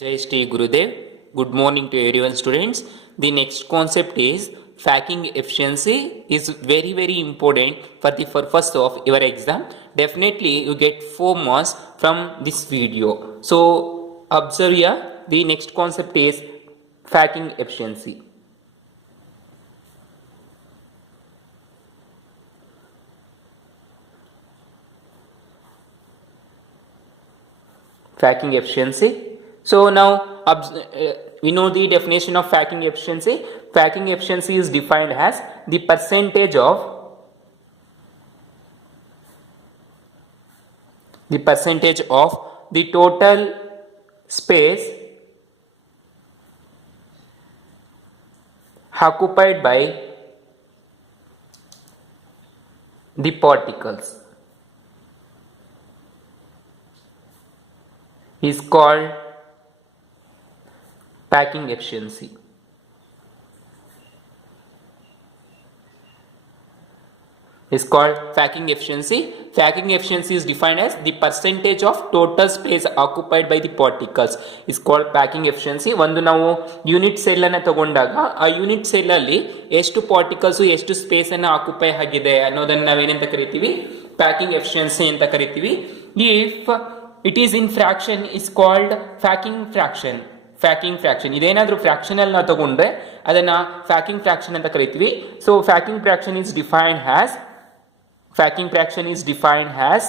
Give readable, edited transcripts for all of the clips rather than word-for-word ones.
Jai Shri Gurudev. Good morning to everyone, students. The next concept is packing efficiency is very important for the purpose of your exam. Definitely you get 4 marks from this video. So observe here, the next concept is packing efficiency. Packing efficiency. So now we know the definition of packing efficiency. Packing efficiency is defined as the percentage of the total space occupied by the particles is called packing efficiency. Is called packing efficiency. Packing efficiency is defined as the percentage of total space occupied by the particles is called packing efficiency. ಒಂದು ನಾವು unit cell ಅನ್ನು ತಗೊಂಡಾಗ ಆ unit cell ಅಲ್ಲಿ ಎಷ್ಟು ಪಾರ್ಟಿಕಲ್ಸ್ ಎಷ್ಟು ಸ್ಪೇಸ್ ಅನ್ನು ಆಕ್ಯುಪೈ ಆಗಿದೆ ಅನ್ನೋದನ್ನ ನಾವೇನಂತ ಕರಿತೀವಿ, ಪ್ಯಾಕಿಂಗ್ ಎಫಿಷಿಯನ್ಸಿ ಅಂತ ಕರಿತೀವಿ. If it is in fraction is called packing fraction. Packing fraction ಇದೇನಾದ್ರೂ ಫ್ರಾಕ್ಷನ್ ಅಲ್ಲಿ ನಾವು ತಗೊಂಡ್ರೆ ಅದನ್ನ ಫ್ಯಾಕಿಂಗ್ ಫ್ರಾಕ್ಷನ್ ಅಂತ ಕರಿತೀವಿ. So packing fraction is defined as packing fraction is defined as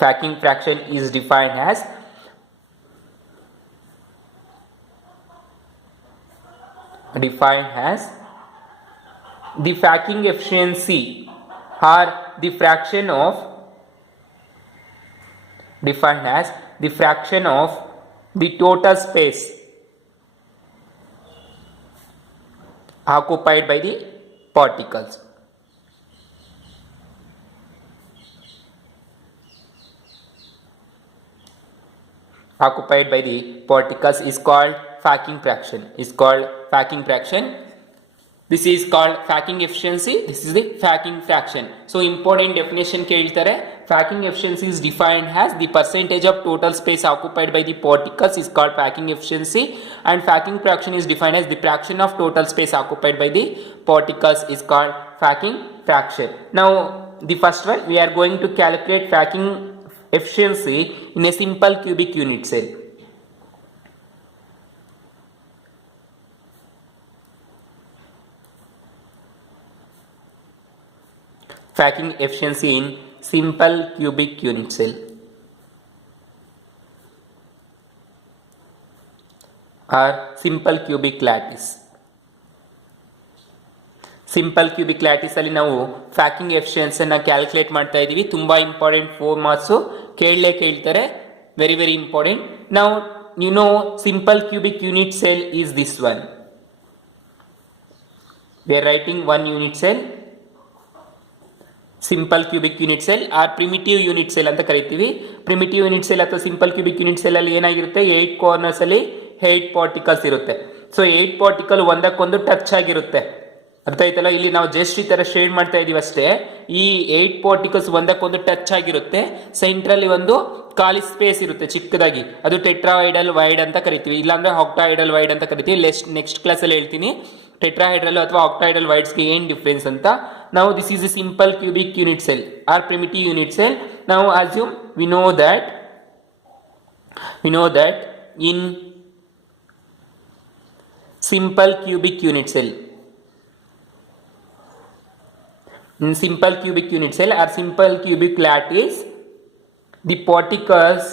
packing fraction is defined as the packing efficiency or the fraction of defined as the fraction of the total space occupied by the particles. Occupied by the particles is called packing fraction. This is called packing efficiency. This is the packing fraction. So important definition ಕೇಳ್ತಾರೆ. Packing efficiency is defined as the percentage of total space occupied by the particles is called packing efficiency, and packing fraction is defined as the fraction of total space occupied by the particles is called packing fraction. Now the first one, we are going to calculate packing efficiency in a simple cubic unit cell. Packing efficiency in simple cubic unit cell or simple cubic lattice. Simple cubic lattice ಅಲ್ಲಿ ನಾವು packing ಎಫಿಷಿಯನ್ಸಿಯನ್ನು calculate ಮಾಡ್ತಾ ಇದ್ದೀವಿ. ತುಂಬ important 4 marks ಕೇಳ್ತಾರೆ. Very important. ನಾವು you know simple cubic unit cell is this one. We are writing 1 unit cell, simple cubic unit cell or primitive unit cell ಅಂತ ಕರಿತೀವಿ. ಪ್ರಿಮಿಟಿವ್ ಯೂನಿಟ್ ಸೆಲ್ ಅಥವಾ simple cubic unit cell ಅಲ್ಲಿ ಏನಾಗಿರುತ್ತೆ, 8 ಕಾರ್ನರ್ಸ್ ಅಲ್ಲಿ 8 ಪಾರ್ಟಿಕಲ್ಸ್ ಇರುತ್ತೆ. ಸೊ 8 ಪಾರ್ಟಿಕಲ್ ಒಂದಕ್ಕೊಂದು ಟಚ್ ಆಗಿರುತ್ತೆ. ಅರ್ಥ ಆಯ್ತಲ್ಲ, ಇಲ್ಲಿ ನಾವು ಜಸ್ಟ್ ಈ ತರ ಶೇಡ್ ಮಾಡ್ತಾ ಇದೀವಿ ಅಷ್ಟೇ. ಈ 8 ಪಾರ್ಟಿಕಲ್ಸ್ ಒಂದಕ್ಕೊಂದು ಟಚ್ ಆಗಿರುತ್ತೆ. ಸೆಂಟ್ರಲ್ಲಿ ಒಂದು ಖಾಲಿ ಸ್ಪೇಸ್ ಇರುತ್ತೆ ಚಿಕ್ಕದಾಗಿ, ಅದು ಟೆಟ್ರಾಹೈಡಲ್ ವೈಡ್ ಅಂತ ಕರಿತೀವಿ, ಇಲ್ಲಾಂದ್ರೆ ಆಕ್ಟಾಹೈಡಲ್ ವೈಡ್ ಅಂತ ಕರಿತೀವಿ. ನೆಕ್ಸ್ಟ್ ಕ್ಲಾಸ್ ಅಲ್ಲಿ ಹೇಳ್ತೀನಿ ಟೆಟ್ರಾಹೈಡ್ರಲ್ ಅಥವಾ ಆಕ್ಟಾಹೈಡಲ್ ವೈಡ್ಸ್ಗೆ ಏನ್ ಡಿಫ್ರೆನ್ಸ್ ಅಂತ. ನಾವು this is a simple cubic unit cell or primitive unit cell. ನಾವು assume we know that in simple cubic unit cell or simple cubic lattice, the particles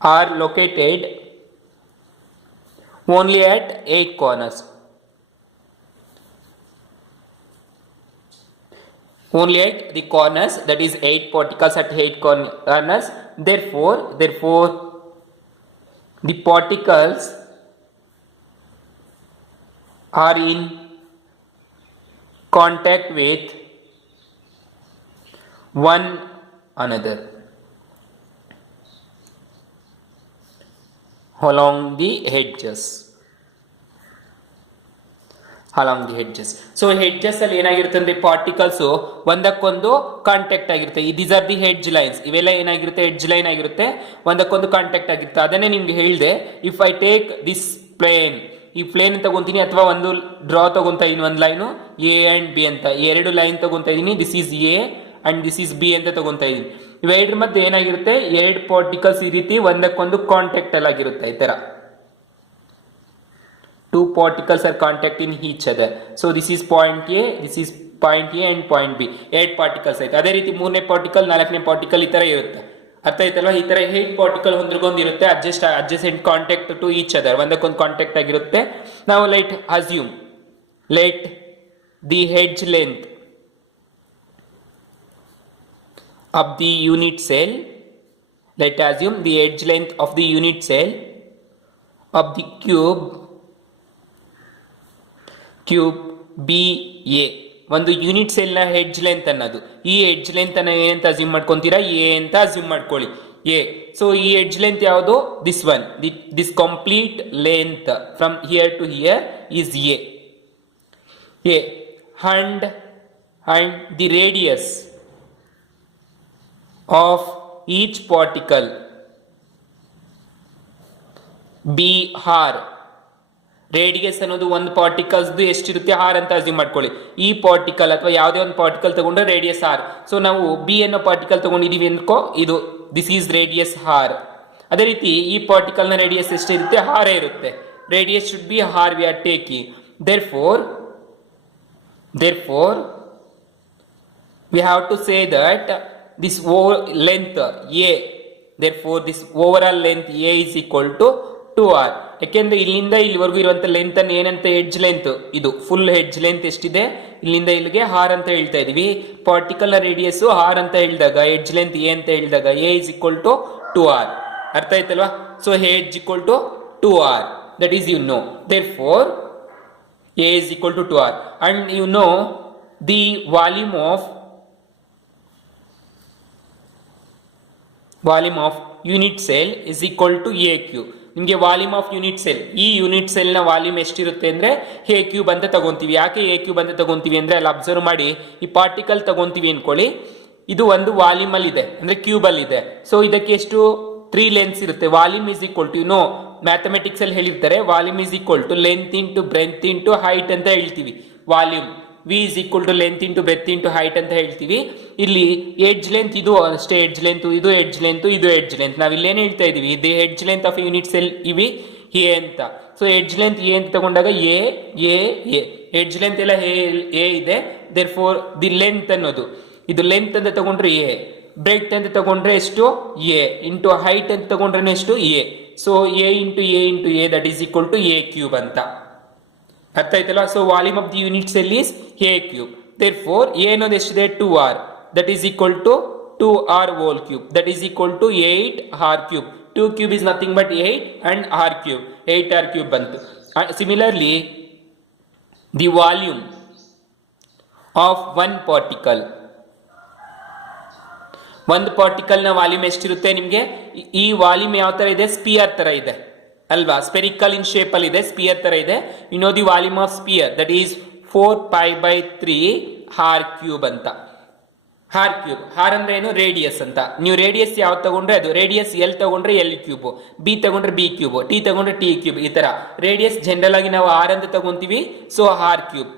are located only at 8 corners. Only at the corners, that is 8 particles at 8 corners. Therefore the particles are in contact with one another along the edges. Along the edges. So edges ಅಲ್ಲಿ ಏನಾಗಿರುತ್ತೆ ಅಂದ್ರೆ particles ಒಂದಕ್ಕೊಂದು contact ಆಗಿರುತ್ತೆ. These are the edge lines. ಇವೆಲ್ಲ ಏನಾಗಿರುತ್ತೆ, hedge line ಆಗಿರುತ್ತೆ, ಒಂದಕ್ಕೊಂದು contact ಆಗಿರುತ್ತೆ. ಅದನ್ನೇ ನಿಮ್ಗೆ ಹೇಳಿದೆ, if I take this plane, ಈ ಪ್ಲೇನ್ ತಗೊಂತೀನಿ ಅಥವಾ ಒಂದು ಡ್ರಾ ತಗೊಂತ ಇದೀನಿ, ಒಂದು ಲೈನು ಎ ಅಂಡ್ ಬಿ ಅಂತ, ಎರಡು ಲೈನ್ ತಗೊಂತ ಇದೀನಿ. This is A and this is B ಅಂತ ತಗೊಂತ ಇದೀನಿ. ಇವೆರಡರ ಮಧ್ಯೆ ಏನಾಗಿರುತ್ತೆ, ಎರಡು ಪಾರ್ಟಿಕಲ್ಸ್ ಈ ರೀತಿ ಒಂದಕ್ಕೊಂದು ಕಾಂಟ್ಯಾಕ್ಟ್ ಅಲ್ಲಿ ಆಗಿರುತ್ತೆ. ಈ ತರ two particles are contacting each other. So this is point A, this is point A and point B. 8 particles ಆಯ್ತು. ಅದೇ ರೀತಿ ಮೂರನೇ ಪಾರ್ಟಿಕಲ್, ನಾಲ್ಕನೇ ಪಾರ್ಟಿಕಲ್ ಈ ತರ ಇರುತ್ತೆ. ಅರ್ಥ ಆಯ್ತಲ್ವಾ? ಈ ತರ 8 ಪಾರ್ಟಿಕಲ್ ಒಂದ್ರಿಗೊಂದು ಇರುತ್ತೆ, adjacent contact to each other, ಒಂದಕ್ಕೊಂದು ಕಾಂಟ್ಯಾಕ್ಟ್ ಆಗಿರುತ್ತೆ. ನಾವು let the edge length of the unit cell, let assume the edge length of the unit cell of the cube BA, ಒಂದು ಯೂನಿಟ್ ಸೆಲ್ ನ ಹೆಡ್ಜ್ ಲೆಂತ್ ಅನ್ನೋದು. ಈ edge length ಅನ್ನ ಏನಂತ assume ಮಾಡ್ಕೊಂತೀರಾ, ಎ ಅಂತ ಅಸ್ಯೂಮ್ ಮಾಡ್ಕೊಳ್ಳಿ, ಎ. ಸೊ ಈ ಹೆಡ್ಜ್ ಲೆಂತ್ ಯಾವುದು, this one, this complete length from here to here is A. And the radius of each particle be R. Radius ಅನ್ನೋದು ಒಂದು ಪಾರ್ಟಿಕಲ್ಸ್ ಎಷ್ಟಿರುತ್ತೆ, ಆರ್ ಅಂತ ಅಸ್ಯೂಮ್ ಮಾಡ್ಕೊಳ್ಳಿ. ಈ ಪಾರ್ಟಿಕಲ್ ಅಥವಾ ಯಾವುದೇ ಒಂದು ಪಾರ್ಟಿಕಲ್ ತಗೊಂಡ್ರೆ ರೇಡಿಯಸ್ ಆರ್. ಸೊ ನಾವು ಬಿ ಅನ್ನೋ ಪಾರ್ಟಿಕಲ್ ತಗೊಂಡಿದೀವಿ ಅನ್ಕೋ, ಇದು ದಿಸ್ ಈಸ್ ರೇಡಿಯಸ್ ಆರ್. ಅದೇ ರೀತಿ ಈ ಪಾರ್ಟಿಕಲ್ ನ ರೇಡಿಯಸ್ ಎಷ್ಟಿರುತ್ತೆ, ಆರೇ ಇರುತ್ತೆ. Radius should be R we are taking. therefore we have to say that this length a, therefore this overall length a is equal to 2r. ಯಾಕೆಂದ್ರೆ ಇಲ್ಲಿಂದ ಇಲ್ಲಿವರೆಗೂ ಇರುವಂತ ಲೆಂತ್ ಅನ್ನು ಏನಂತ, ಹೆಡ್ಜ್ ಲೆಂತ್, ಇದು ಫುಲ್ ಹೆಡ್ಜ್ ಲೆಂತ್ ಎಷ್ಟಿದೆ, ಇಲ್ಲಿಂದ ಇಲ್ಲಿಗೆ ಆರ್ ಅಂತ ಹೇಳ್ತಾ ಇದೀವಿ. ಪಾರ್ಟಿಕಲ್ ನ ರೇಡಿಯಸ್ ಆರ್ ಅಂತ ಹೇಳಿದಾಗ, ಹೆಡ್ಜ್ ಲೆಂತ್ ಎ ಅಂತ ಹೇಳಿದಾಗ A is equal to 2r. ಅರ್ಥ ಆಯ್ತಲ್ವಾ? So edge equal to 2r, that is you know. therefore a is equal to 2r, and you know the volume of unit cell is equal to a cube. ನಿಮಗೆ volume of unit cell, ಈ unit cell ನ ವಾಲ್ಯೂಮ್ ಎಷ್ಟಿರುತ್ತೆ ಅಂದ್ರೆ A cube ಅಂತ ತಗೊಂತೀವಿ. ಯಾಕೆ A cube ಅಂತ ತಗೊಂತೀವಿ ಅಂದ್ರೆ, ಅಲ್ಲಿ ಅಬ್ಸರ್ವ್ ಮಾಡಿ, ಈ ಪಾರ್ಟಿಕಲ್ ತಗೊಂತೀವಿ ಅನ್ಕೊಳ್ಳಿ, ಇದು ಒಂದು ವಾಲ್ಯೂಮ್ ಅಲ್ಲಿ ಇದೆ ಅಂದ್ರೆ ಕ್ಯೂಬ್ ಅಲ್ಲಿ ಇದೆ. ಸೊ ಇದಕ್ಕೆ ಎಷ್ಟು 3 ಲೆಂತ್ಸ್ ಇರುತ್ತೆ. Volume is equal to, no mathematics ಅಲ್ಲಿ ಹೇಳಿರ್ತಾರೆ, volume is equal to length into breadth into height ಅಂತ ಹೇಳ್ತೀವಿ. Volume V is equal to length into breadth into height ಅಂತ ಹೇಳ್ತೀವಿ. ಇಲ್ಲಿ ಎಡ್ಜ್ ಲೆಂತ್ ಇದು ಅಷ್ಟೇ, ಎಡ್ಜ್ ಲೆಂತ್ ಇದು, ಎಡ್ಜ್ ಲೆಂತ್ ಇದು, ಎಡ್ಜ್ ಲೆಂತ್. ನಾವ್ ಇಲ್ಲಿ ಏನ್ ಹೇಳ್ತಾ ಇದೀವಿ, the edge length of unit cell ಇವಿ ಎ ಅಂತ. ಸೊ ಎಡ್ಜ್ ಲೆಂತ್ ಎ ಅಂತ ತಗೊಂಡಾಗ ಎ ಎಡ್ಜ್ ಲೆಂತ್ ಎಲ್ಲ ಎ ಇದೆ. therefore ದಿ ಲೆಂತ್ ಅನ್ನೋದು, ಇದು ಲೆಂತ್ ಅಂತ ತಗೊಂಡ್ರೆ ಎ, ಬ್ರೆತ್ ಅಂತ ತಗೊಂಡ್ರೆ ಎಷ್ಟು, ಎ, ಇಂಟು ಹೈಟ್ ಅಂತ ತಗೊಂಡ್ರೆ ಎಷ್ಟು, a. So a into a that is equal to a cube ಅಂತ. ಅರ್ಥ ಆಯ್ತಲ್ಲ? So volume of the unit cell is a cube. therefore a ಅನ್ನೋದು ಎಷ್ಟಿದೆ, 2r, that is equal to 2r whole cube, that is equal to 8r cube. 2 cube is nothing but 8 and r cube, 8r cube bantu. Similarly the volume of one particle, ಒಂದು ಪಾರ್ಟಿಕಲ್ ನ ವಾಲ್ಯೂಮ್ ಎಷ್ಟಿರುತ್ತೆ ನಿಮಗೆ, ಈ ವಾಲ್ಯೂಮ್ ಯಾವ ತರ ಇದೆ, ಸ್ಪಿಯರ್ ತರ ಇದೆ ಅಲ್ವಾ, ಸ್ಪೆರಿಕಲ್ ಇನ್ ಶೇಪ್ ಅಲ್ಲಿ ಇದೆ, ಸ್ಪಿಯರ್ ತರ ಇದೆ. You know the volume of sphere, that is 4π/3 r cube ಅಂತ. ಆರ್ ಕ್ಯೂಬ್, ಆರ್ ಅಂದ್ರೆ ಏನು, ರೇಡಿಯಸ್ ಅಂತ. ನೀವು ರೇಡಿಯಸ್ ಯಾವ ತಗೊಂಡ್ರೆ ಅದು, ರೇಡಿಯಸ್ ಎಲ್ ತಗೊಂಡ್ರೆ ಎಲ್ ಕ್ಯೂಬ್, ಬಿ ತಗೊಂಡ್ರೆ ಬಿ ಕ್ಯೂಬ್, ಟಿ ತಗೊಂಡ್ರೆ ಟಿ ಕ್ಯೂಬ್. ಈ ತರ ರೇಡಿಯಸ್ ಜನರಲ್ ಆಗಿ ನಾವು ಆರ್ ಅಂತ ತಗೊಂತೀವಿ, ಸೊ ಆರ್ ಕ್ಯೂಬ್.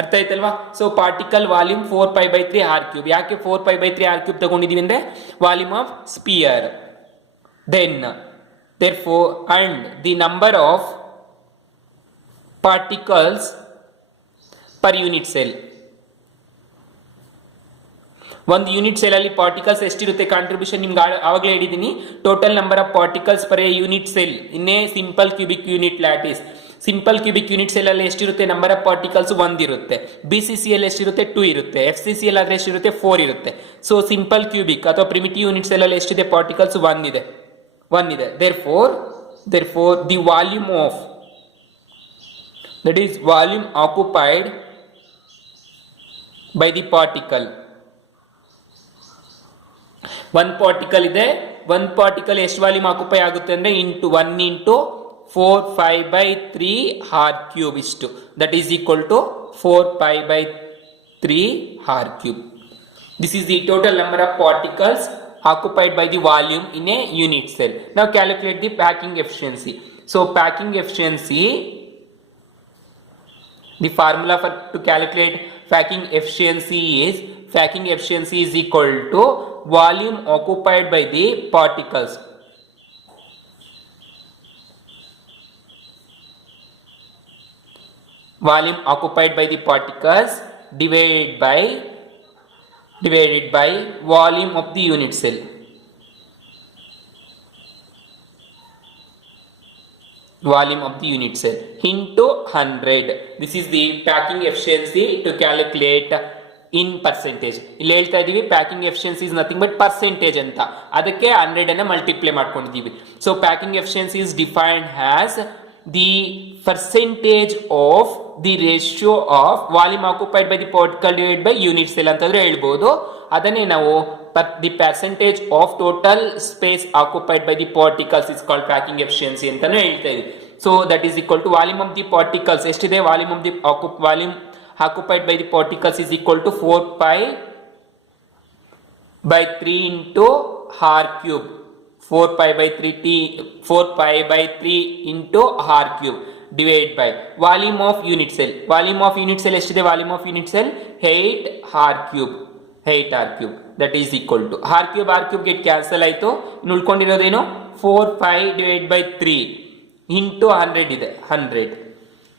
ಅರ್ಥ ಆಯ್ತಲ್ವಾ? So particle volume 4π/3 r cube. ಯಾಕೆ 4π/3 ಆರ್ ಕ್ಯೂಬ್ ತಗೊಂಡಿದೀವಿ ಅಂದ್ರೆ volume of sphere. Then therefore and the number of particles per unit cell, ಒಂದು ಯೂನಿಟ್ ಸೆಲ್ ಅಲ್ಲಿ ಪಾರ್ಟಿಕಲ್ಸ್ ಎಷ್ಟಿರುತ್ತೆ ಕಾಂಟ್ರಿಬ್ಯೂಷನ್ ನಿಮ್ಗೆ ಆವಾಗಲೇ ಹೇಳಿದ್ದೀನಿ. Total number of particles per A unit cell in a simple cubic unit lattice. Simple cubic unit cell ಅಲ್ಲಿ ಎಷ್ಟಿರುತ್ತೆ, number of particles 1 ಇರುತ್ತೆ. BCC ಅಲ್ಲಿ ಎಷ್ಟಿರುತ್ತೆ, 2 ಇರುತ್ತೆ. FCC ಅಲ್ಲಿ ಆದ್ರೆ ಎಷ್ಟಿರುತ್ತೆ, 4 ಇರುತ್ತೆ. ಸೊ ಸಿಂಪಲ್ ಕ್ಯೂಬಿಕ್ ಅಥವಾ ಪ್ರಿಮಿಟಿವ್ ಯೂನಿಟ್ ಸೆಲ್ ಅಲ್ಲಿ ಎಷ್ಟಿದೆ ಪಾರ್ಟಿಕಲ್ಸ್, 1 ಇದೆ. therefore the volume of, that is volume occupied by the particle, ಒಂದು ಪಾರ್ಟಿಕಲ್ ಇದೆ, ಒಂದು ಪಾರ್ಟಿಕಲ್ ಎಷ್ಟು ವಾಲ್ಯೂಮ್ ಆಕ್ಯುಪೈ ಆಗುತ್ತೆ ಅಂದ್ರೆ 1 into 4 pi by 3 r cube ಇಷ್ಟು that is equal to 4 pi by 3 r cube. This is the total number of particles occupied by the volume in a unit cell. Now calculate the packing efficiency. So packing efficiency, the formula to calculate packing efficiency is equal to volume occupied by the particles. Volume occupied by the particles divided by volume of the unit cell. Volume of the unit cell into 100. This is the packing efficiency to calculate in percentage. ಇಲ್ಲಿ ಹೇಳ್ತಾ ಇದೀವಿ packing efficiency is nothing but percentage ಅಂತ, ಅದಕ್ಕೆ 100 ಅನ್ನ ಮಲ್ಟಿಪ್ಲೈ ಮಾಡ್ಕೊಂಡಿದ್ದೀವಿ. So packing efficiency is defined as the percentage of the ratio of volume occupied by the particle divided by unit cell ಅಂತಂದ್ರೆ ಹೇಳ್ಬೋದು. ಅದನ್ನೇ ನಾವು the percentage of total space occupied by the particles is called packing efficiency ಅಂತಾನೆ ಹೇಳ್ತಾ ಇದೀವಿ. So that is equal to volume of the particles ಎಷ್ಟಿದೆ, volume of the volume occupied by the particles is equal to 4 pi by 3 into r cube. 4 pi by 3 into r cube divided by volume of unit cell. Volume of unit cell ಎಷ್ಟಿದೆ, volume of unit cell 8 r cube. That is equal to r cube get cancel ಆಯ್ತು. ಇನ್ನು ಉಳ್ಕೊಂಡಿರೋದೇನು 4 pi divided by 3 into 100 ಇದೆ 100.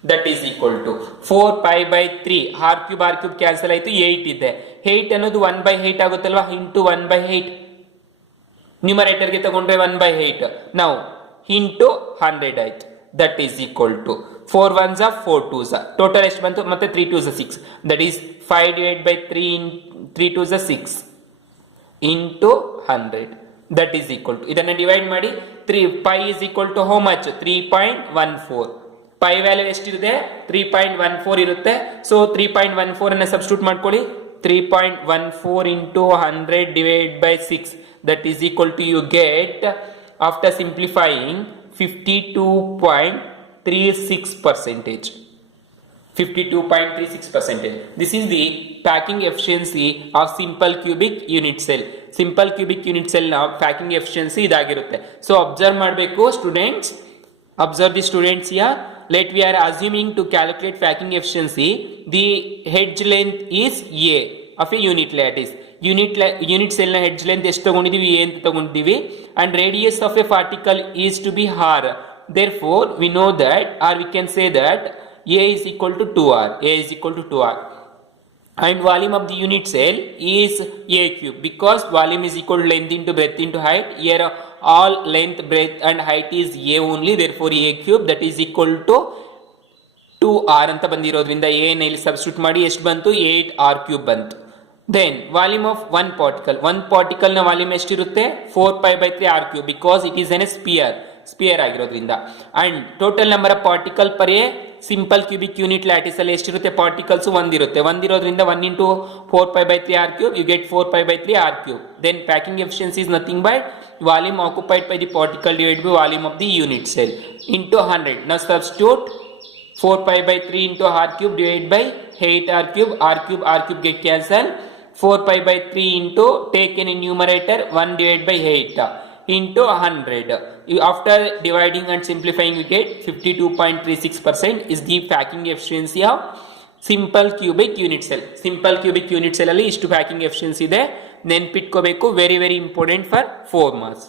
That is equal to 4 pi by 3 r cube cancel ಆಯ್ತು 8 ಇದೆ. 8 ಅನ್ನೋದು 1 by 8 ಆಗುತ್ತಲ್ವಾ, into 1 by 8 ನ್ಯೂಮರೇಟರ್ ಗೆ ತಗೊಂಡ್ರೆ 1 by 8 ನಾವು into 100 ಆಯ್ತು. That is equal to 4 1s are 4 2s are total ಎಷ್ಟು ಬಂತು, ಮತ್ತೆ 3 2s are 6. That is 5 divided by 3 3 2s are 6 into 100. That is equal to, ಇದನ್ನ ಡಿವೈಡ್ ಮಾಡಿ 3 pi is equal to how much, 3.14. pi value ಎಷ್ಟಿರುತ್ತೆ 3.14 ಇರುತ್ತೆ. ಸೊ 3.14 ಅನ್ನ ಸಬ್ಸ್ಟಿಟ್ಯೂಟ್ ಮಾಡ್ಕೊಳ್ಳಿ. 3.14 into 100 divided by 6. That is equal to, you get after simplifying 52.36%. 52.36%. This is the packing efficiency of simple cubic unit cell. Simple cubic unit cell ನ packing efficiency ಇದಾಗಿರುತ್ತೆ. So observe ಮಾಡಬೇಕು students. Observe the students here. Let we are assuming to calculate packing efficiency, the hedge length is A of a unit lattice. Unit cell ನ hedge length ಎಷ್ಟು ತಗೊಂಡಿದೀವಿ, A ಅಂತ ತಗೊಂಡಿದೀವಿ, and radius of a particle is to be r. Therefore we know that, or we can say that A is equal to 2r. A is equal to 2r. And volume of the unit cell is A cube, because volume is equal to length into breadth into height. Here all length, breadth and height is A only, therefore A cube, that is equal to 2r ಅಂತ ಬಂದಿರೋದ್ರಿಂದ A ನ ಇಲ್ಲಿ ಸಬ್ಸ್ಟಿಟ್ಯೂಟ್ ಮಾಡಿ ಎಷ್ಟು ಬಂತು, 8r cube ಬಂತು. Then volume of one particle ನ ವಾಲ್ಯೂಮ್ ಎಷ್ಟಿರುತ್ತೆ, 4 pi by 3 r cube, because it is in a sphere ಆಗಿರೋದ್ರಿಂದ. And total number of particle per a simple cubic unit lattice ಅಲ್ಲಿ ಎಷ್ಟಿರುತ್ತೆ, ಪಾರ್ಟಿಕಲ್ಸ್ ಒಂದಿರುತ್ತೆ. ಒಂದಿರೋದ್ರಿಂದ 1 into 4 pi by 3 r cube, you get 4 pi by 3 r cube. Then packing efficiency is nothing but volume occupied by the particle divided by volume of the unit cell into 100. Now substitute 4 pi by 3 into r cube divided by 8 r cube get cancelled. 4 pi by 3 into, take in numerator 1 divided by 8 into 100. After dividing and simplifying, we get 52.36% is the packing efficiency of simple cubic unit cell. Simple cubic unit cell ಅಲ್ಲಿ ಇಷ್ಟು packing efficiency ಇದೆ, ನೆನ್ಪಿಟ್ಕೋಬೇಕು. Very very important for 4 marks.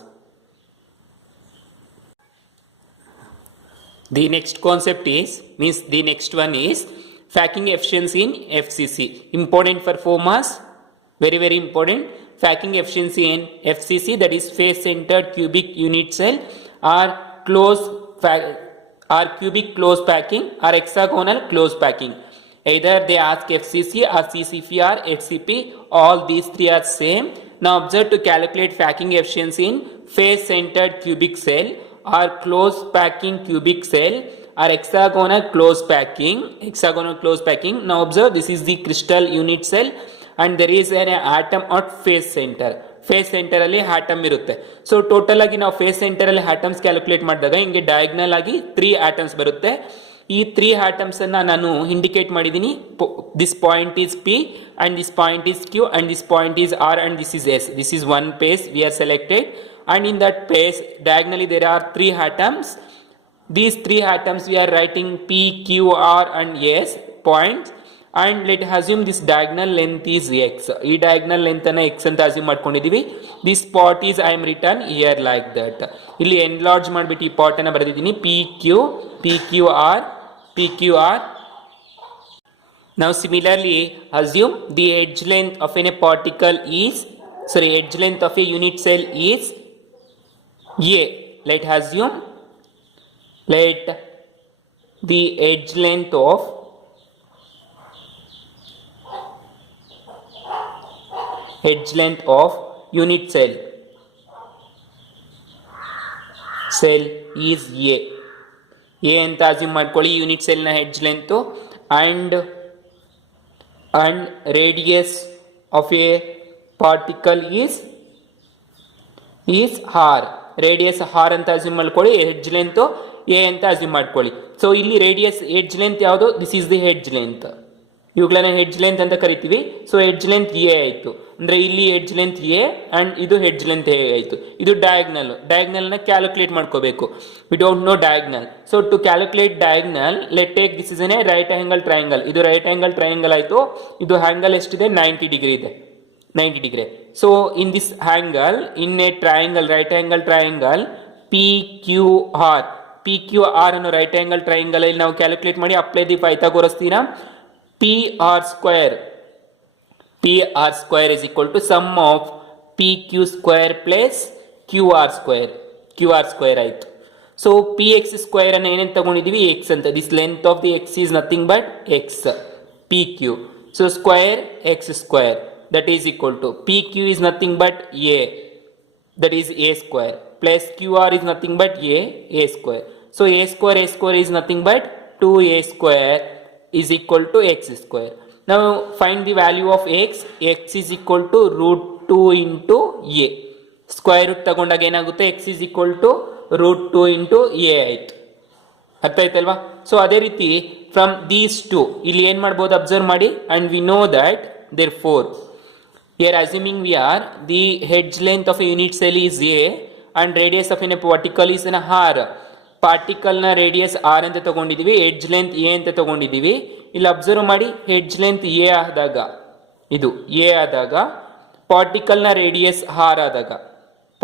The next concept is, the next one is packing efficiency in FCC. Important for 4 marks. Very very important. Packing efficiency in FCC, that is face centered cubic unit cell, or cubic close packing, or hexagonal close packing. Either they ask FCC or CCP or HCP, all these three are same. Now observe to calculate packing efficiency in face centered cubic cell, or close packing cubic cell, or hexagonal close packing. Now observe, this is the crystal unit cell, and there is an atom at face center. Face centre ಅಲ್ಲಿ atom ಇರುತ್ತೆ. So total ಆಗಿ ನಾವು face centre ಅಲ್ಲಿ atoms calculate ಮಾಡಿದಾಗ ಹಿಂಗೆ ಡಯಾಗ್ನಲ್ ಆಗಿ 3 ಆಟಮ್ಸ್ ಬರುತ್ತೆ. ಈ 3 ಆಟಮ್ಸ್ ಅನ್ನ ನಾನು ಇಂಡಿಕೇಟ್ ಮಾಡಿದ್ದೀನಿ. This point is P and this point is Q and this point is R and this is S. This is one phase we are selected, and in that phase diagonally there are 3 atoms. These 3 atoms we are writing P, Q, R and S points, and let us assume this diagonal length is X. ಈ diagonal length ಅನ್ನ X ಅಂತ assume ಮಾಡ್ಕೊಂಡಿದೀವಿ. This part is I am written here like that. ಇಲ್ಲಿ enlarge ಮಾಡಿಬಿಟ್ಟು ಈ part ಅನ್ನ ಬರೆದಿದ್ದೀನಿ PQR. Now similarly assume the edge length of a particle is edge length of a unit cell is A. Let assume the edge length of unit cell is A ಅಂತ assume ಮಾಡ್ಕೊಳ್ಳಿ unit cell ನ edge length, and radius of a particle is r. Radius r ಅಂತ assume ಮಾಡ್ಕೊಳ್ಳಿ, edge length a ಅಂತ assume ಮಾಡ್ಕೊಳ್ಳಿ. So ಇಲ್ಲಿ radius edge length ಯಾವುದು? This is the edge length. ಇವುಗಳನ್ನ ಹೆಡ್ಜ್ ಲೆಂತ್ ಅಂತ ಕರಿತೀವಿ. ಸೊ ಹೆಡ್ಜ್ ಲೆಂತ್ a ಆಯಿತು. ಅಂದರೆ ಇಲ್ಲಿ ಹೆಡ್ಜ್ ಲೆಂತ್ a ಆ್ಯಂಡ್ ಇದು ಹೆಡ್ಜ್ ಲೆಂತ್ a ಆಯಿತು. ಇದು ಡಯಾಗ್ನಲ್ನ ಕ್ಯಾಲ್ಕುಲೇಟ್ ಮಾಡ್ಕೋಬೇಕು. We don't know diagonal. So to calculate diagonal let take this is A right angle triangle. ಇದು ರೈಟ್ ಆಂಗಲ್ ಟ್ರಯಾಂಗಲ್ ಆಯಿತು. ಇದು ಆಂಗಲ್ ಎಷ್ಟಿದೆ? 90 ಡಿಗ್ರಿ ಇದೆ. 90 degree. So in this angle, in a triangle, right angle triangle PQR ಅನ್ನು right angle triangle ಅಲ್ಲಿ ನಾವು ಕ್ಯಾಲ್ಕುಲೇಟ್ ಮಾಡಿ apply the Pythagoras theorem. PR square is equal to sum of PQ square plus QR square ಆಯಿತು. So PX square ಅನ್ನು ಏನೇನು ತಗೊಂಡಿದ್ದೀವಿ? X ಅಂತ. This length of the X is nothing but X, PQ. So square X square, that is equal to PQ is nothing but A, that is A square, plus QR is nothing but A square. So A square is nothing but 2A square is equal to X square. Now find the value of X. X is equal to √2 into A. Square root ತಗೊಂಡಾಗ ಏನಾಗುತ್ತೆ? X is equal to √2 into A ಆಯಿತು. ಅರ್ಥ ಆಯ್ತಲ್ವಾ? ಸೊ ಅದೇ ರೀತಿ from these two ಇಲ್ಲಿ ಏನು ಮಾಡ್ಬೋದು? ಅಬ್ಸರ್ವ್ ಮಾಡಿ. And we know that therefore here assuming we are the edge length of a unit cell is A and radius of a particle is R. Particle ನ ರೇಡಿಯಸ್ R ಅಂತ ತಗೊಂಡಿದೀವಿ, edge length A ಅಂತ ತಗೊಂಡಿದೀವಿ. ಇಲ್ಲಿ ಅಬ್ಸರ್ವ್ ಮಾಡಿ, hedge length A ಆದಾಗ, ಇದು A ಆದಾಗ, ಪಾರ್ಟಿಕಲ್ ನ ರೇಡಿಯಸ್ R ಆದಾಗ,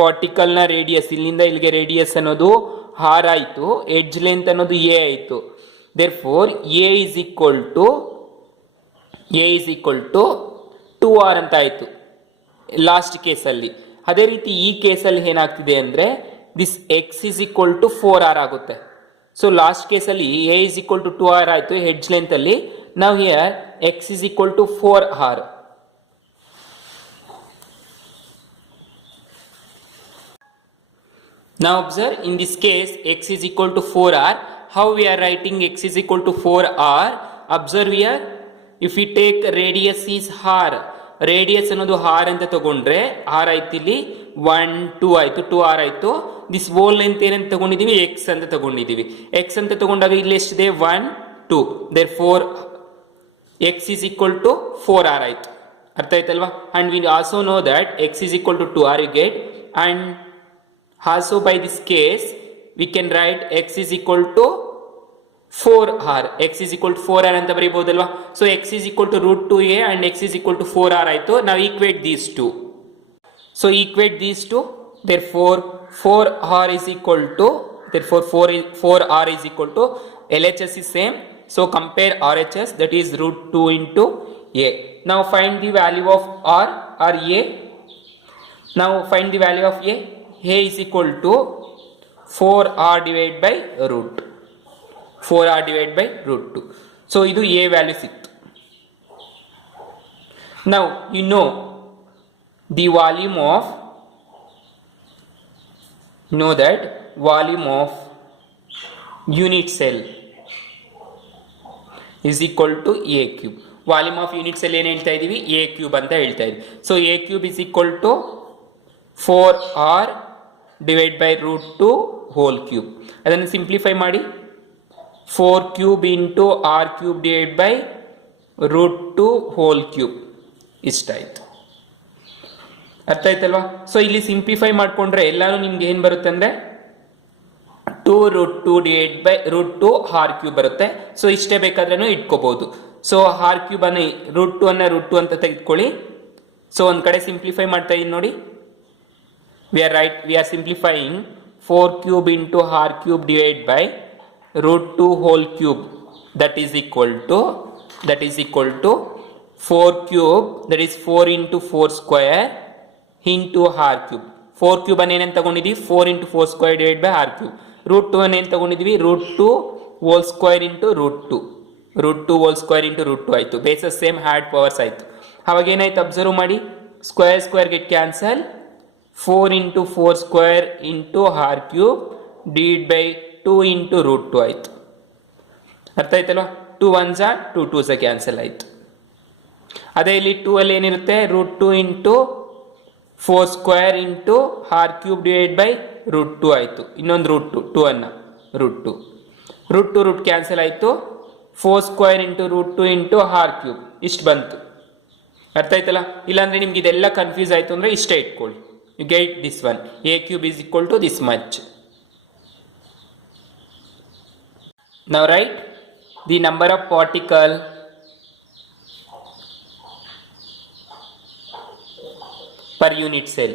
ಪಾರ್ಟಿಕಲ್ ನ ರೇಡಿಯಸ್ ಇಲ್ಲಿಂದ ಇಲ್ಲಿಗೆ ರೇಡಿಯಸ್ ಅನ್ನೋದು R ಆಯಿತು, ಎಡ್ಜ್ ಲೆಂತ್ ಅನ್ನೋದು A ಆಯಿತು. therefore A is equal to 2R ಅಂತ ಆಯಿತು ಲಾಸ್ಟ್ ಕೇಸಲ್ಲಿ. ಅದೇ ರೀತಿ ಈ ಕೇಸಲ್ಲಿ ಏನಾಗ್ತಿದೆ ಅಂದರೆ this X is equal to 4R ಆಗುತ್ತೆ. ಸೊ ಲಾಸ್ಟ್ ಕೇಸಲ್ಲಿ A is equal to 2R ಆಯಿತು ಹೆಡ್ಜ್ ಲೆಂತ್ ಅಲ್ಲಿ. ನಾವು here X is equal to 4R. Now observe, in this case X is equal to 4R. How we are writing X is equal to 4R? Observe here, if we take radius is R, radius ಅನ್ನೋದು R ಅಂತ ತಗೊಂಡ್ರೆ R ಆಯ್ತು, ಇಲ್ಲಿ 1 2 ಆಯಿತು, 2R ಆಯಿತು. This whole length ಏನಂತ ತಗೊಂಡಿದ್ದೀವಿ? X ಅಂತ ತಗೊಂಡಿದ್ದೀವಿ. X ಅಂತ ತಗೊಂಡಾಗ ಇಲ್ಲಿ ಎಷ್ಟಿದೆ? 1 2. therefore X is equal to 4R ಆಯಿತು. ಅರ್ಥ ಆಯ್ತಲ್ವಾ? and we also know that X is equal to 2R you get, and also by this case we can write X is equal to 4R. X is equal to 4R ಅಂತ ಬರೀಬಹುದಲ್ವಾ? ಸೊ X is equal to √2A and X is equal to 4R ಆಯಿತು. ನಾವು equate these two. So equate these two. therefore 4R is equal to 4R is equal to LHS is same. So compare RHS, that is √2 into A. Now find the value of R or A. Now find the value of A. A is equal to 4R divided by √2. 4R divided by √2. So ಇದು A value ಸಿಕ್ತು. Now you know the volume of unit cell is equal to A cube. Volume of unit cell ಏನು ಹೇಳ್ತಾ ಇದೀವಿ? A cube ಅಂತ ಹೇಳ್ತಾ ಇದೀವಿ. So A cube is equal to 4r divide by root 2 whole cube. ಅದನ್ನು simplify ಮಾಡಿ 4 cube into r cube divide by root 2 whole cube ಇಷ್ಟಾಯಿತು. ಅರ್ಥ ಆಯ್ತಲ್ವಾ? ಸೊ ಇಲ್ಲಿ ಸಿಂಪ್ಲಿಫೈ ಮಾಡಿಕೊಂಡ್ರೆ ಎಲ್ಲಾನು ನಿಮ್ಗೆ ಏನು ಬರುತ್ತೆ ಅಂದರೆ 2 root 2 divide by root 2 r cube ಬರುತ್ತೆ. ಸೊ ಇಷ್ಟೇ ಬೇಕಾದ್ರೂ ಇಟ್ಕೋಬಹುದು. ಸೊ ಆರ್ ಕ್ಯೂಬ್ ಅನ್ನು ರೂಟ್ 2 ಅನ್ನ ರೂಟ್ 2 ಅಂತ ತೆಗೆದುಕೊಳ್ಳಿ. ಸೊ ಒಂದು ಕಡೆ ಸಿಂಪ್ಲಿಫೈ ಮಾಡ್ತಾ ಇದ್ದೀನಿ ನೋಡಿ. we are simplifying 4 cube into r cube divided by root 2 whole cube, that is equal to 4 cube, that is 4 into 4 square into r cube. 4 cube ಅನ್ನು ಏನೇನು ತಗೊಂಡಿದ್ದೀವಿ 4 into 4 square divided by r cube. Root 2 ಅನ್ನು ಏನು ತಗೊಂಡಿದ್ದೀವಿ root 2 whole square into root 2 whole square into root 2 ಆಯಿತು. Basis same, had powers ಆಯಿತು. ಅವಾಗ ಏನಾಯ್ತು ಅಬ್ಸರ್ವ್ ಮಾಡಿ, ಸ್ಕ್ವೇರ್ ಗೆಟ್ ಕ್ಯಾನ್ಸಲ್, 4 into 4 square into r cube divided by 2 into root 2 ಆಯಿತು. ಅರ್ಥ ಆಯ್ತಲ್ವಾ? 2 1s 2 2s ಕ್ಯಾನ್ಸಲ್ ಆಯಿತು. ಅದೇ ಇಲ್ಲಿ 2 ಅಲ್ಲಿ ಏನಿರುತ್ತೆ root 2 into 4 square into r cube divide by root 2 ಆಯಿತು. ಇನ್ನೊಂದು ರೂಟ್ 2 ಅನ್ನು ರೂಟ್ 2 ರೂಟ್ ಕ್ಯಾನ್ಸಲ್ ಆಯಿತು. 4 square into root 2 into r cube ಇಷ್ಟು ಬಂತು. ಅರ್ಥ ಆಯ್ತಲ್ಲ? ಇಲ್ಲಾಂದ್ರೆ ನಿಮ್ಗೆ ಇದೆಲ್ಲ ಕನ್ಫ್ಯೂಸ್ ಆಯಿತು ಅಂದರೆ ಇಷ್ಟೇ ಇಟ್ಕೊಳ್ಳಿ. You get this one, a cube is equal to this much. Now write the number of particle per unit cell.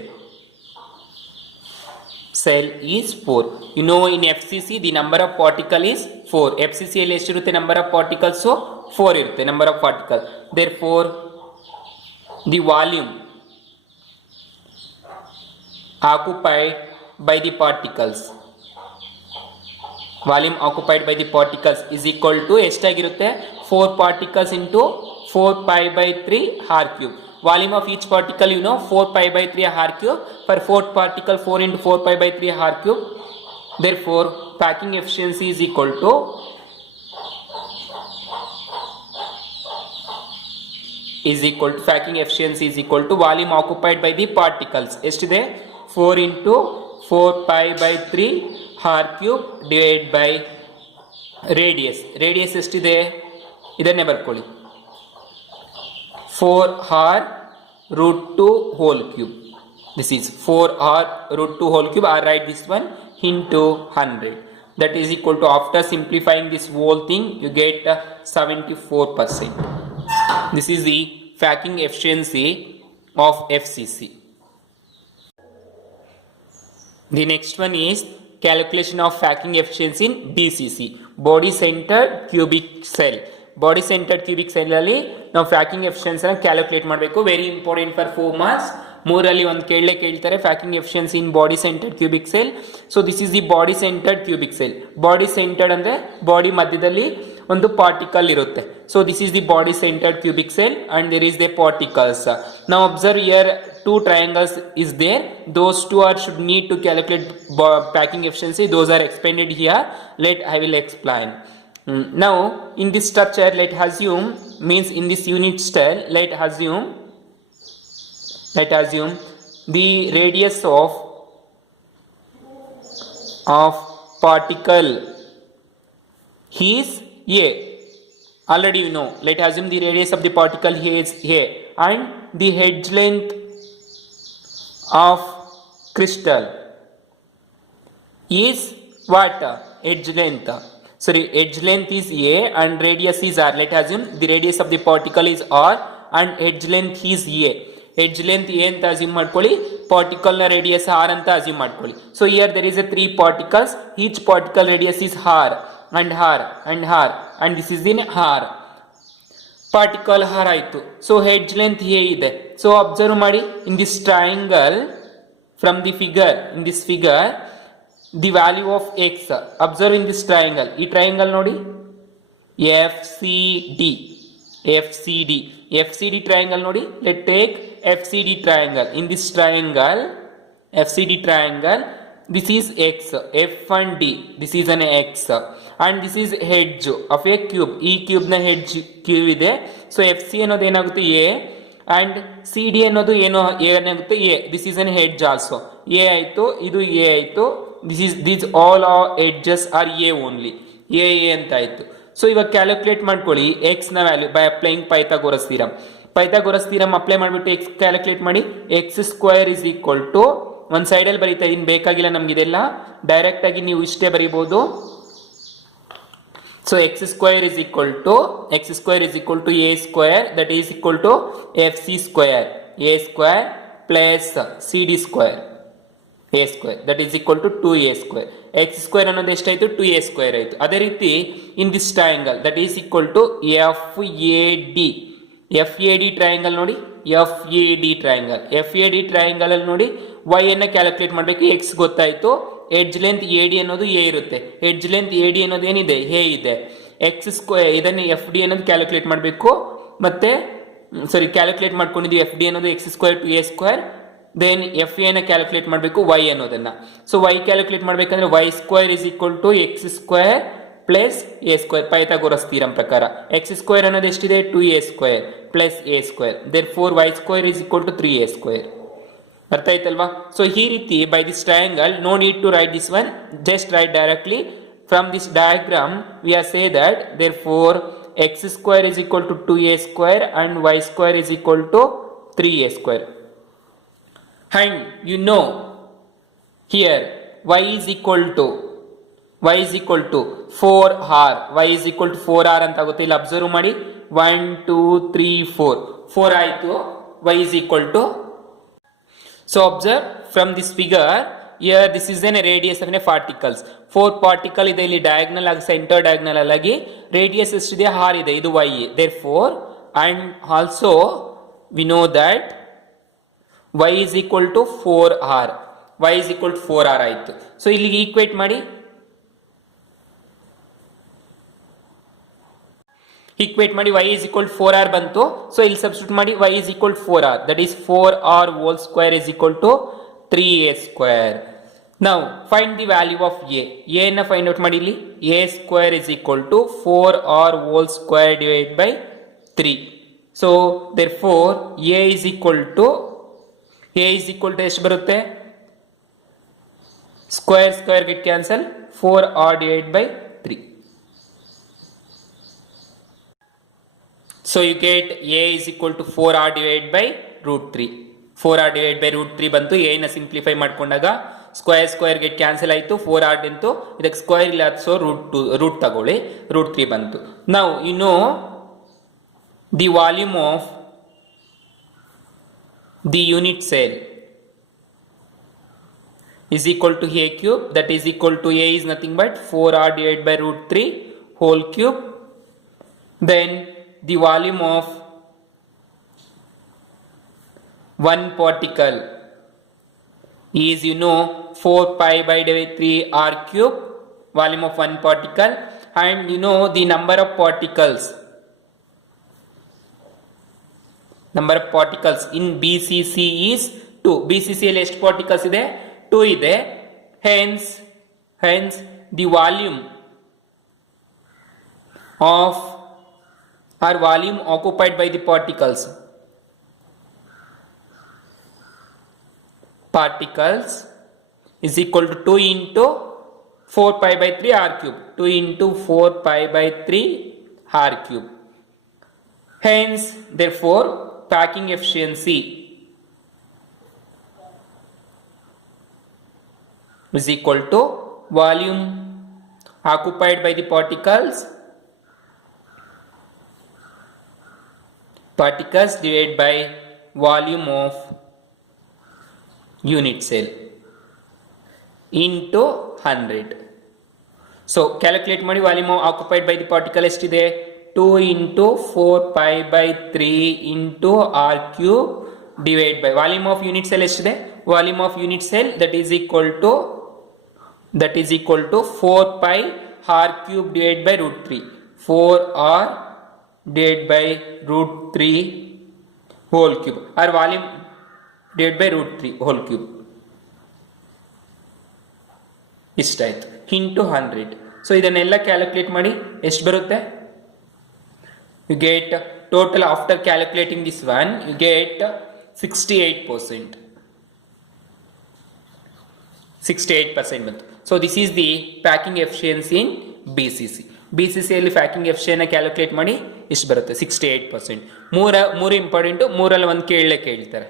Cell is 4. You know in FCC the number of particle is 4. FCC ಅಲ್ಲಿ ಎಷ್ಟಿರುತ್ತೆ number of particles? So 4 ಇರುತ್ತೆ number of particle. Therefore the volume occupied by the particles is equal to ಎಷ್ಟಾಗಿರುತ್ತೆ 4 particles into 4 pi by 3 r cube. Volume of each particle 4 pi by 3 r cube. For 4 particle 4 into 4 pi by 3 r cube. Therefore packing efficiency is equal to volume occupied by the particles. ಎಷ್ಟಿದೆ 4 into 4 pi by 3 r cube divided by radius ಎಷ್ಟಿದೆ ಇದನ್ನೇ ಬರ್ಕೊಳ್ಳಿ 4r root 2 whole cube. This is 4r root 2 whole cube. I write this one into 100. That is equal to, after simplifying this whole thing, you get 74%. This is the packing efficiency of FCC. The next one is calculation of packing efficiency in BCC, body centered cubic cell. Body centred cubic cell ಅಲ್ಲಿ ನಾವು packing efficiency calculate ಮಾಡಬೇಕು. Very important for 4 marks. 3ರಲ್ಲಿ ಒಂದು ಕೇಳ್ತಾರೆ packing efficiency in body centred cubic cell. So this is the body centred cubic cell. Body centred ಅಂದ್ರೆ body ಮಧ್ಯದಲ್ಲಿ ಒಂದು particle ಇರುತ್ತೆ. So this is the body centred cubic cell and there is the particles. ನಾವು observe here 2 triangles is there. Those two should need to calculate packing efficiency. Those are expanded here. I will explain. Now in this structure, let assume, means in this unit cell, let assume the radius of particle is a. Already you know, let assume the radius of the particle here is a, and the edge length of crystal is what? Edge length. Sorry, edge length is a and radius is r. Let assume the radius of the particle is r and edge length is a. Edge length a ಅಂತ assume ಮಾಡ್ಕೊಳ್ಳಿ, particle ನ radius r ಅಂತ assume ಮಾಡ್ಕೊಳ್ಳಿ. So here there is a 3 particles. Each particle radius is r and r and r, and this is in r. Particle r ಆಯಿತು. So edge length a ಇದೆ. So observe ಮಾಡಿ, in this triangle, from the figure, in this figure, the value of x. Observe in this triangle. ಈ triangle ನೋಡಿ, FCD triangle ನೋಡಿ. Let take FCD triangle. In this triangle, FCD triangle, this is x, f and d. This is an x, and this is edge of a cube. ಈ cube ನ edge cube ಇದೆ. So FC ಅನ್ನೋದು ಏನಾಗುತ್ತೆ a, and C D ಅನ್ನೋದು ಏನಾಗುತ್ತೆ a. This is an edge also. A ಆಯ್ತು, ಇದು a ಆಯ್ತು. This all edges are a only. A ಅಂತ ಆಯ್ತು. ಸೊ ಇವಾಗ ಕ್ಯಾಲ್ಕುಲೇಟ್ ಮಾಡ್ಕೊಳ್ಳಿ ಎಕ್ಸ್ ನ value by applying Pythagoras theorem. Pythagoras theorem apply ಮಾಡಿಬಿಟ್ಟು ಎಕ್ಸ್ ಕ್ಯಾಲ್ಕುಲೇಟ್ ಮಾಡಿ. X square is equal to ಒಂದು ಸೈಡಲ್ಲಿ ಬರೀತಾ ಇದ್ದೀನಿ, ಬೇಕಾಗಿಲ್ಲ ನಮ್ಗೆ ಇದೆಲ್ಲ, ಡೈರೆಕ್ಟ್ ಆಗಿ ನೀವು ಇಷ್ಟೇ ಬರೀಬಹುದು. So x square is equal to a square, that is equal to fc square, a square plus cd square, a square, that is equal to 2a square. x square ಅನ್ನೋದು ಎಷ್ಟಾಯಿತು, 2a square ಆಯಿತು. ಅದೇ ರೀತಿ in this triangle that is equal to F A D triangle ನೋಡಿ, F A D triangle ಅಲ್ಲಿ ನೋಡಿ y ಅನ್ನ ಕ್ಯಾಲ್ಕುಲೇಟ್ ಮಾಡಬೇಕು. ಎಕ್ಸ್ ಗೊತ್ತಾಯಿತು, ಎಡ್ಜ್ ಲೆಂತ್ ಎ ಡಿ ಅನ್ನೋದು ಎ ಇರುತ್ತೆ, ಎಡ್ಜ್ ಲೆಂತ್ ಎ ಡಿ ಅನ್ನೋದು ಏನಿದೆ, ಎ ಇದೆ. ಎಕ್ಸ್ ಸ್ಕ್ವೇರ್ ಇದನ್ನು ಎಫ್ ಡಿ ಅನ್ನೋದು ಕ್ಯಾಲ್ಕುಲೇಟ್ ಮಾಡಬೇಕು. ಮತ್ತೆ ಕ್ಯಾಲ್ಕುಲೇಟ್ ಮಾಡ್ಕೊಂಡಿದ್ದೀವಿ ಎಫ್ ಡಿ ಅನ್ನೋದು x square to a square. Then F ಎನ ಕ್ಯಾಲ್ಕುಲೇಟ್ ಮಾಡಬೇಕು ವೈ ಅನ್ನೋದನ್ನ. ಸೊ ವೈ ಕ್ಯಾಲ್ಕುಲೇಟ್ ಮಾಡಬೇಕಂದ್ರೆ y square is equal to x square plus a square, Pythagoras theorem ಪ್ರಕಾರ. ಎಕ್ಸ್ ಸ್ಕ್ವೇರ್ ಅನ್ನೋದು ಎಷ್ಟಿದೆ, 2a square plus a square, therefore y square is equal to 3a square. ಅರ್ಥ ಆಯ್ತಲ್ವಾ? So ಈ ರೀತಿ by this triangle, no need to write this one, just write directly from this diagram we are say that therefore x square is equal to 2a square and y square is equal to 3a square. And you know here y is equal to 4r, y is equal to 4r ಅಂತ ಆಗುತ್ತೆ. ಇಲ್ಲಿ ಅಬ್ಸರ್ವ್ ಮಾಡಿ, 1 2 3 4 ಆಯ್ತು. y is equal to, so observe from this figure here, this is a radius of a particles. 4 particle ಇದೆ ಇಲ್ಲಿ diagonal ಆಗಿ, center diagonal ಆಗಿ radius ಎಷ್ಟಿದೆ, r ಇದೆ, ಇದು y. therefore and also we know that y is equal to 4r, y is equal to 4r ಆಯಿತು. ಸೊ ಇಲ್ಲಿಗೆ ಈಕ್ವೇಟ್ ಮಾಡಿ, y is equal to 4r ಬಂತು. ಸೊ ಇಲ್ಲಿ ಸಬ್ಸ್ಟಿಟ್ಯೂಟ್ ಮಾಡಿ, y is equal to 4r, that is 4r whole square is equal to 3a square. Now find the value of a. a ನ find out ಮಾಡಿ. ಇಲ್ಲಿ a square is equal to 4r whole square divided by 3. so therefore a is equal to ಎಷ್ಟು ಬರುತ್ತೆ, square get cancel, 4r divided by 3. so you get a is equal to 4r divided by root 3. 4r divided by root 3 ಬಂತು. a ನ ಸಿಂಪ್ಲಿಫೈ ಮಾಡ್ಕೊಂಡಾಗ square get cancel ಆಯಿತು, 4r ಬಂತು. ಇದಕ್ಕೆ ಸ್ಕ್ವೇರ್ ಇಲ್ಲ, so root ತಗೊಳ್ಳಿ, ರೂಟ್ 3 ಬಂತು. now you know the volume of the unit cell is equal to a cube, that is equal to a is nothing but 4r divided by root 3 whole cube. Then the volume of one particle is 4 pi by 3 r cube, volume of one particle. And the number of particles in BCC is 2. BCC ಅಲ್ಲಿ ಎಷ್ಟು ಪಾರ್ಟಿಕಲ್ಸ್ ಇದೆ, 2 ಇದೆ. hence the volume of or volume occupied by the particles is equal to 2 into 4 pi by 3 r cube, 2 into 4 pi by 3 r cube. hence therefore packing efficiency is equal to volume occupied by the particles divided by volume of unit cell into 100. so calculate ಮಾಡಿ, volume occupied by the particle ಎಷ್ಟಿದೆ, 2 into 4 pi by 3 into r cube divided by volume of unit cell ಎಷ್ಟಿದೆ, volume of unit cell that is equal to 4 pi r cube divided by root 3, 4r divided by root 3 whole cube, or volume divided by root 3 whole cube ಇಷ್ಟಾಯ್ತು, into 100. ಸೊ ಇದನ್ನೆಲ್ಲ ಕ್ಯಾಲ್ಕುಲೇಟ್ ಮಾಡಿ ಎಷ್ಟು ಬರುತ್ತೆ, You get total after calculating this one, you get 68%. 68% ಬಂತು. So this is the packing efficiency in BCC. BCC ಅಲ್ಲಿ packing efficiency calculate ಮಾಡಿ ಇಷ್ಟು ಬರುತ್ತೆ 68%. ಮೂರು ಇಂಪಾರ್ಟೆಂಟು, ಮೂರಲ್ಲಿ ಒಂದು ಕೇಳಲೇ ಕೇಳ್ತಾರೆ.